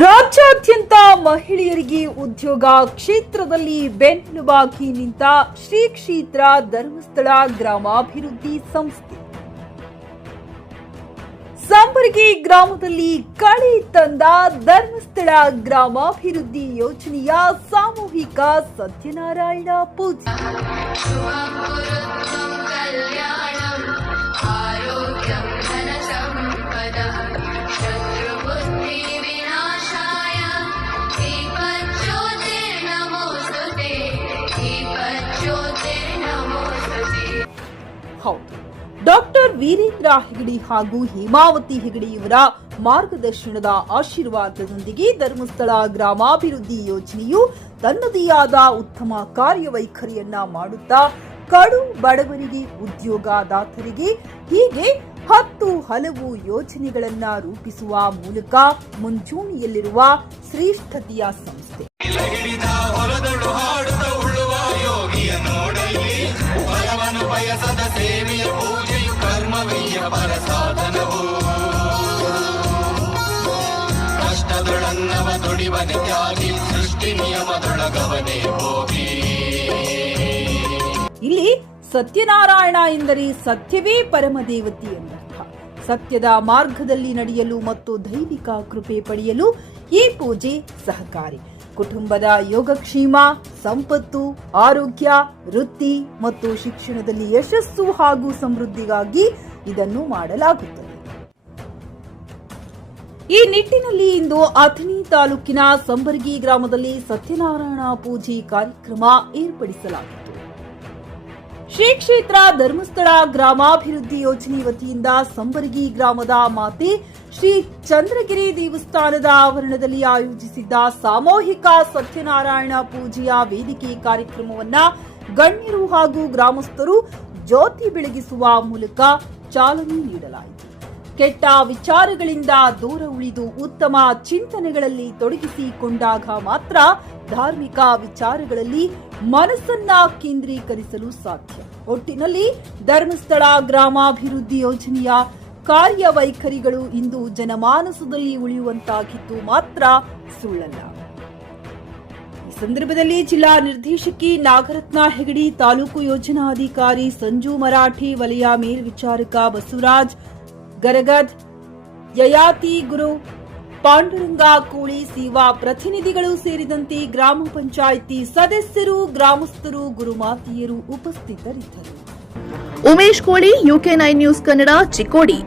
ರಾಜ್ಯಾದ್ಯಂತ ಮಹಿಳೆಯರಿಗೆ ಉದ್ಯೋಗ ಕ್ಷೇತ್ರದಲ್ಲಿ ಬೆನ್ನೆಲುಬಾಗಿ ನಿಂತ ಶ್ರೀ ಕ್ಷೇತ್ರ ಧರ್ಮಸ್ಥಳ ಗ್ರಾಮಾಭಿವೃದ್ಧಿ ಸಂಸ್ಥೆ ಸಂಬರ್ಗಿ ಗ್ರಾಮದಲ್ಲಿ ಕಳೆ ತಂದ ಧರ್ಮಸ್ಥಳ ಗ್ರಾಮಾಭಿವೃದ್ಧಿ ಯೋಜನೆಯ ಸಾಮೂಹಿಕ ಸತ್ಯನಾರಾಯಣ ಪೂಜೆ. ಹೌದು, ಡಾಕ್ಟರ್ ವೀರೇಂದ್ರ ಹೆಗಡೆ ಹಾಗೂ ಹೇಮಾವತಿ ಹೆಗಡೆಯವರ ಮಾರ್ಗದರ್ಶನದ ಆಶೀರ್ವಾದದೊಂದಿಗೆ ಧರ್ಮಸ್ಥಳ ಗ್ರಾಮಾಭಿವೃದ್ಧಿ ಯೋಜನೆಯು ತನ್ನದೇ ಆದ ಉತ್ತಮ ಕಾರ್ಯವೈಖರಿಯನ್ನ ಮಾಡುತ್ತಾ ಕಡು ಬಡವರಿಗೆ, ಉದ್ಯೋಗದಾತರಿಗೆ ಹೀಗೆ 10 ಹಲವು ಯೋಜನೆಗಳನ್ನ ರೂಪಿಸುವ ಮೂಲಕ ಮುಂಚೂಣಿಯಲ್ಲಿರುವ ಶ್ರೇಷ್ಠತೆಯ ಸಂಸ್ಥೆ. ಸೇವೆಯ ಪೂಜೆಯು ಕರ್ಮವಯ್ಯ ಪರಸಾಧನವು ಕಷ್ಟದೊಳನ್ನವ ದುಡಿವನೆ ತ್ಯಾಗಿ ಸೃಷ್ಟಿ ನಿಯಮದೊಳಗವನೇ ಹೋಗಿ. ಇಲ್ಲಿ ಸತ್ಯನಾರಾಯಣ ಎಂದರೆ ಸತ್ಯವೇ ಪರಮದೇವತೆ ಎಂದರ್ಥ. ಸತ್ಯದ ಮಾರ್ಗದಲ್ಲಿ ನಡೆಯಲು ಮತ್ತು ದೈವಿಕ ಕೃಪೆ ಪಡೆಯಲು ಈ ಪೂಜೆ ಸಹಕಾರಿ. ಕುಟುಂಬದ ಯೋಗಕ್ಷೇಮ, ಸಂಪತ್ತು, ಆರೋಗ್ಯ, ವೃತ್ತಿ ಮತ್ತು ಶಿಕ್ಷಣದಲ್ಲಿ ಯಶಸ್ಸು ಹಾಗೂ ಸಮೃದ್ಧಿಗಾಗಿ ಇದನ್ನು ಮಾಡಲಾಗುತ್ತದೆ. ಈ ನಿಟ್ಟಿನಲ್ಲಿ ಇಂದು ಅಥಣಿ ತಾಲೂಕಿನ ಸಂಬರ್ಗಿ ಗ್ರಾಮದಲ್ಲಿ ಸತ್ಯನಾರಾಯಣ ಪೂಜೆ ಕಾರ್ಯಕ್ರಮ ಏರ್ಪಡಿಸಲಾಗಿತ್ತು. ಶ್ರೀ ಕ್ಷೇತ್ರ ಧರ್ಮಸ್ಥಳ ಗ್ರಾಮಾಭಿವೃದ್ಧಿ ಯೋಜನೆ ವತಿಯಿಂದ ಸಂಬರ್ಗಿ ಗ್ರಾಮದ ಮಾತೆ ಶ್ರೀ ಚಂದ್ರಗಿರಿ ದೇವಸ್ಥಾನದ ಆವರಣದಲ್ಲಿ ಆಯೋಜಿಸಿದ್ದ ಸಾಮೂಹಿಕ ಸತ್ಯನಾರಾಯಣ ಪೂಜೆಯ ವೇದಿಕೆ ಕಾರ್ಯಕ್ರಮವನ್ನ ಗಣ್ಯರು ಹಾಗೂ ಗ್ರಾಮಸ್ಥರು ಜ್ಯೋತಿ ಬೆಳಗಿಸುವ ಮೂಲಕ ಚಾಲನೆ ನೀಡಲಾಯಿತು. ಕೆಟ್ಟ ವಿಚಾರಗಳಿಂದ ದೂರ ಉಳಿದು ಉತ್ತಮ ಚಿಂತನೆಗಳಲ್ಲಿ ತೊಡಗಿಸಿಕೊಂಡಾಗ ಮಾತ್ರ ಧಾರ್ಮಿಕ ವಿಚಾರಗಳಲ್ಲಿ ಮನಸ್ಸನ್ನ ಕೇಂದ್ರೀಕರಿಸಲು ಸಾಧ್ಯ. ಒಟ್ಟಿನಲ್ಲಿ ಧರ್ಮಸ್ಥಳ ಗ್ರಾಮಾಭಿವೃದ್ಧಿ ಯೋಜನೆಯ ಕಾರ್ಯವೈಖರಿಗಳು ಇಂದು ಜನಮಾನಸದಲ್ಲಿ ಉಳಿಯುವಂತಾಗಿದ್ದು ಮಾತ್ರ ಸುಳ್ಳಲ್ಲ. ಈ ಸಂದರ್ಭದಲ್ಲಿ ಜಿಲ್ಲಾ ನಿರ್ದೇಶಕಿ ನಾಗರತ್ನ ಹೆಗಡೆ, ತಾಲೂಕು ಯೋಜನಾಧಿಕಾರಿ ಸಂಜು ಮರಾಠಿ, ವಲಯ ಮೇಲ್ವಿಚಾರಕ ಬಸವರಾಜ್ ಗರಗದ್, ಯಯಾತಿ ಗುರು, ಪಾಂಡುರಂಗ ಕೋಳಿ, ಸೇವಾ ಪ್ರತಿನಿಧಿಗಳು ಸೇರಿದಂತೆ ಗ್ರಾಮ ಪಂಚಾಯಿತಿ ಸದಸ್ಯರು, ಗ್ರಾಮಸ್ಥರು, ಗುರುಮಾತೆಯರು ಉಪಸ್ಥಿತರಿದ್ದರು. ಉಮೇಶ್ ಕೋಳಿ, UK9 ನ್ಯೂಸ್ ಕನ್ನಡ, ಚಿಕ್ಕೋಡಿ.